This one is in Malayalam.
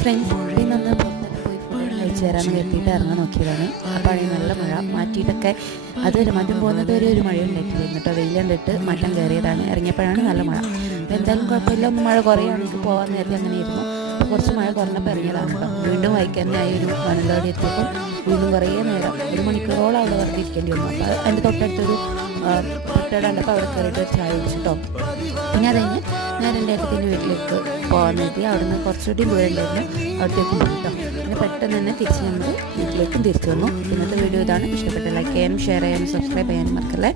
ഫ്രണ്ട്സ് നമ്മൾ പുറത്തൊക്കെ പോയി ഫുഡ് കഴിച്ച് തരാമെന്ന് കരുതിയിട്ട് ഇറങ്ങാൻ നോക്കിയതാണ്. അപ്പോൾ നല്ല മഴ മാറ്റിയിട്ടൊക്കെ അതുവരെ മറ്റം പോകുന്നത് വരെ ഒരു മഴ ഉണ്ടായിട്ടില്ല. എന്നിട്ടോ വെയിൽ കണ്ടിട്ട് മറ്റം കയറിയതാണ്. ഇറങ്ങിയപ്പോഴാണ് നല്ല മഴ. അപ്പോൾ എന്തായാലും കുഴപ്പമില്ല, ഒന്ന് മഴ കുറയുകയാണെങ്കിൽ പോകാൻ നേരത്തെ അങ്ങനെ ഇരുന്നു. കുറച്ച് മഴ കുറഞ്ഞപ്പോൾ ഇറങ്ങിയതാണ് കേട്ടോ. വീണ്ടും വൈകുന്നേരമായി ഒരു വനന്തോടി എത്തിയപ്പോൾ വീണ്ടും കുറേ നേരം 1 മണിക്കൂറോളം അവിടെ വെറുതെ ഇരിക്കേണ്ടി വന്നു. അപ്പോൾ അതിൻ്റെ തൊട്ടടുത്തൊരു തൊട്ടടുണ്ടപ്പോൾ അവിടെ കയറിയിട്ട് ഒരു ചായ കുടിച്ചിട്ടോ. പിന്നെ അത് കഴിഞ്ഞ് ഞാൻ എൻ്റെ ഏട്ടത്തിൻ്റെ വീട്ടിലേക്ക് പോകാൻ നേരത്തെ അവിടുന്ന് കുറച്ചുകൂടി ദൂരം ഉണ്ടായിരുന്നു, അവിടത്തേക്കും പോയി കേട്ടോ. പിന്നെ പെട്ടെന്ന് തന്നെ തിരിച്ച് നമ്മൾ വീട്ടിലേക്കും തിരിച്ചു വന്നു. ഇന്നത്തെ വീഡിയോ ഇതാണ്. ഇഷ്ടപ്പെട്ട ലൈക്ക് ചെയ്യാനും ഷെയർ ചെയ്യാനും സബ്സ്ക്രൈബ് ചെയ്യാനും മറക്കല്ലേ.